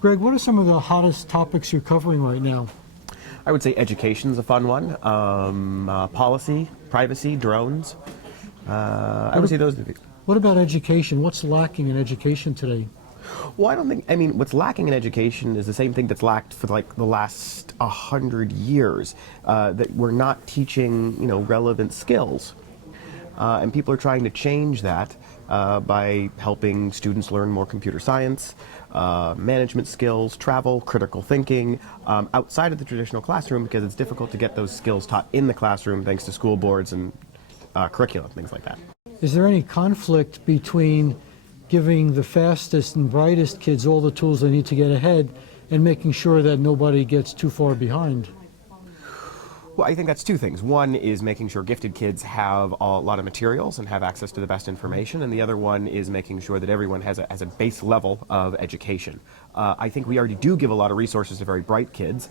Greg, what are some of the hottest topics you're covering right now? I would say education's a fun one. Policy, privacy, drones. I would say those are the. What about education? What's lacking in education today? Well, I mean, what's lacking in education is the same thing that's lacked for like the last 100 years. That we're not teaching, relevant skills. And people are trying to change that by helping students learn more computer science, management skills, travel, critical thinking, outside of the traditional classroom, because it's difficult to get those skills taught in the classroom thanks to school boards and curriculum, things like that. Is there any conflict between giving the fastest and brightest kids all the tools they need to get ahead and making sure that nobody gets too far behind? Well, I think that's two things. One is making sure gifted kids have a lot of materials and have access to the best information, and the other one is making sure that everyone has a base level of education. I think we already do give a lot of resources to very bright kids.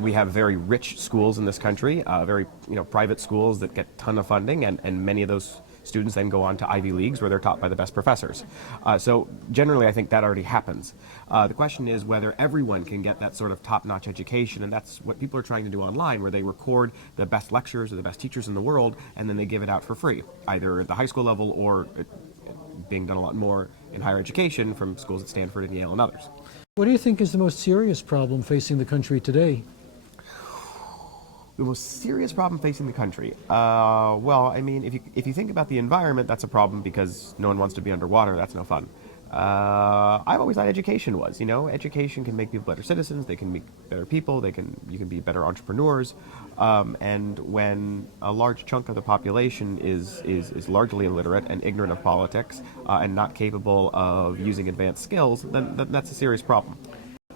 We have very rich schools in this country, very private schools that get a ton of funding, and many of those students then go on to Ivy Leagues where they're taught by the best professors. So generally I think that already happens. The question is whether everyone can get that sort of top-notch education, and that's what people are trying to do online, where they record the best lectures or the best teachers in the world and then they give it out for free, either at the high school level or being done a lot more in higher education from schools at Stanford and Yale and others. What do you think is the most serious problem facing the country today? The most serious problem facing the country? Well, I mean, if you think about the environment, that's a problem because no one wants to be underwater. That's no fun. I've always thought education was. Education can make people better citizens. They can make better people. You can be better entrepreneurs. And when a large chunk of the population is largely illiterate and ignorant of politics and not capable of using advanced skills, then that's a serious problem.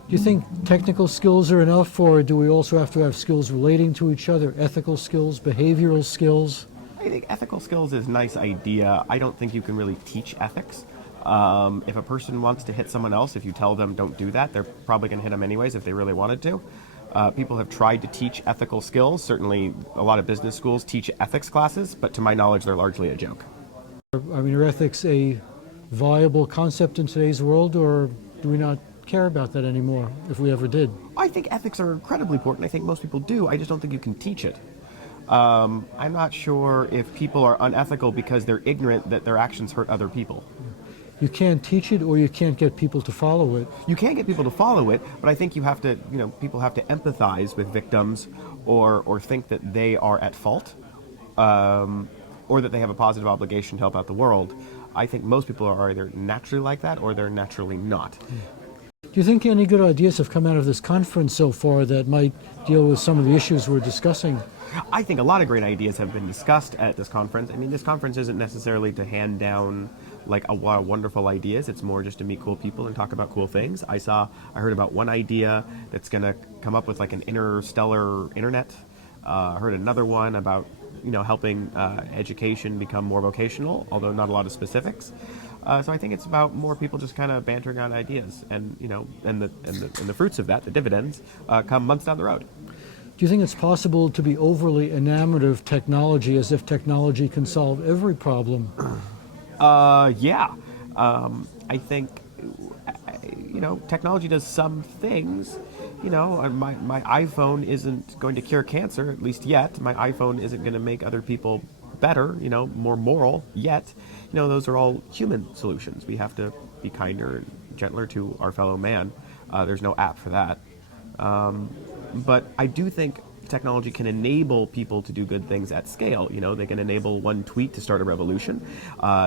Do you think technical skills are enough, or do we also have to have skills relating to each other, ethical skills, behavioral skills? I think ethical skills is a nice idea. I don't think you can really teach ethics. If a person wants to hit someone else, if you tell them don't do that, they're probably going to hit them anyways if they really wanted to. People have tried to teach ethical skills. Certainly a lot of business schools teach ethics classes, but to my knowledge they're largely a joke. I mean, are ethics a viable concept in today's world, or do we not care about that anymore, if we ever did? I think ethics are incredibly important. I think most people do. I just don't think you can teach it. I'm not sure if people are unethical because they're ignorant that their actions hurt other people. You can't teach it, or you can't get people to follow it. You can't get people to follow it, but I think you have to, people have to empathize with victims or think that they are at fault, or that they have a positive obligation to help out the world. I think most people are either naturally like that or they're naturally not. Do you think any good ideas have come out of this conference so far that might deal with some of the issues we're discussing? I think a lot of great ideas have been discussed at this conference. I mean, this conference isn't necessarily to hand down like a lot of wonderful ideas. It's more just to meet cool people and talk about cool things. I heard about one idea that's going to come up with like an interstellar internet. I heard another one about helping education become more vocational, although not a lot of specifics. So I think it's about more people just kind of bantering on ideas, and the fruits of that, the dividends, come months down the road. Do you think it's possible to be overly enamored of technology, as if technology can solve every problem? Yeah. I think technology does some things. My iPhone isn't going to cure cancer, at least yet. My iPhone isn't going to make other people better, more moral yet. Those are all human solutions. We have to be kinder and gentler to our fellow man. There's no app for that. But I do think technology can enable people to do good things at scale. They can enable one tweet to start a revolution.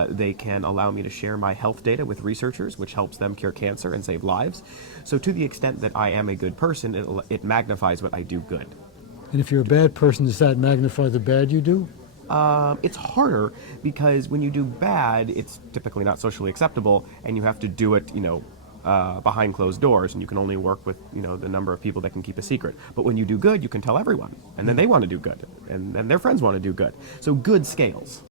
They can allow me to share my health data with researchers, which helps them cure cancer and save lives. So to the extent that I am a good person, it magnifies what I do good. And if you're a bad person, does that magnify the bad you do? It's harder because when you do bad, it's typically not socially acceptable, and you have to do it, behind closed doors, and you can only work with, the number of people that can keep a secret. But when you do good, you can tell everyone, and then they want to do good, and then their friends want to do good. So good scales.